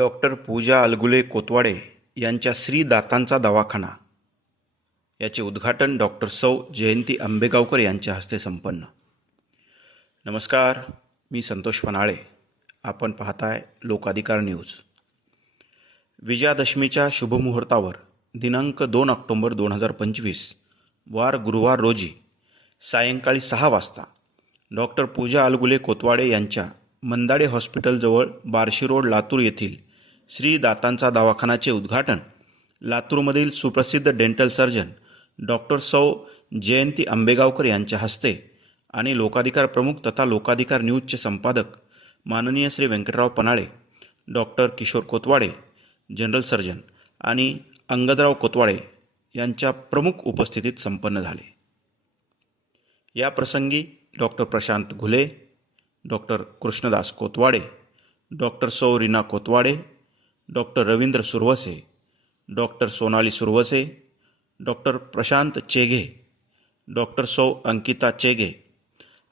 Doctor पूजा अलगुले कोतवाडे यांच्या श्री दातांचा दवाखाना. याचे उद्घाटन डॉक्टर सौ जयंती आंबेगावकर यांच्या हस्ते संपन्न. नमस्कार मी संतोष पनाळे आपण पाहताय लोकाधिकार न्यूज. विजयादशमीच्या शुभमुहूर्तावर दिनांक दोन ऑक्टोंबर दोन हजार पंचवीस वार गुरुवार रोजी सायंकाळी सहा वाजता डॉक्टर पूजा अलगुले कोतवाडे यांच्या मंदाडे हॉस्पिटलजवळ बार्शी रोड लातूर येथील श्री दातांचा दवाखानाचे उद्घाटन लातूरमधील सुप्रसिद्ध डेंटल सर्जन डॉक्टर सौ जयंती आंबेगावकर यांच्या हस्ते आणि लोकाधिकार प्रमुख तथा लोकाधिकार न्यूजचे संपादक माननीय Shri Vyankatrao Panale doctor Kishor Kotwade general surgeon आणि अंगदराव कोतवाडे यांच्या प्रमुख उपस्थितीत संपन्न झाले. या प्रसंगी doctor Prashant Ghule doctor Krishnadas Kotwade doctor Sau Reena Kotwade doctor Ravindra Suravase doctor Sonali Suravase doctor Prashant Cheghe doctor Sau Ankita Cheghe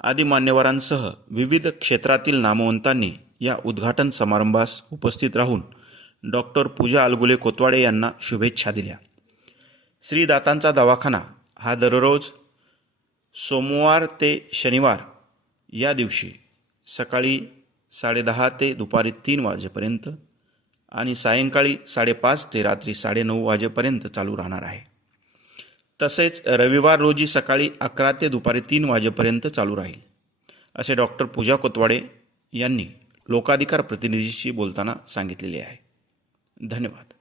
आदी मान्यवरांसह विविध क्षेत्रातील नामवंतांनी या उद्घाटन समारंभास उपस्थित राहून डॉक्टर पूजा अलगुले कोतवाडे यांना शुभेच्छा दिल्या. श्रीदातांचा दवाखाना हा दररोज सोमवार ते शनिवार या दिवशी सकाळी साडेदहा ते दुपारी तीन वाजेपर्यंत आणि सायंकाळी साडेपाच ते रात्री साडेनऊ वाजेपर्यंत चालू राहणार आहे. तसेच रविवार रोजी सकाळी अकरा ते दुपारी तीन वाजेपर्यंत चालू राहील असे डॉक्टर पूजा कोतवाडे यांनी लोकाधिकार प्रतिनिधीशी बोलताना सांगितलेले आहे. धन्यवाद.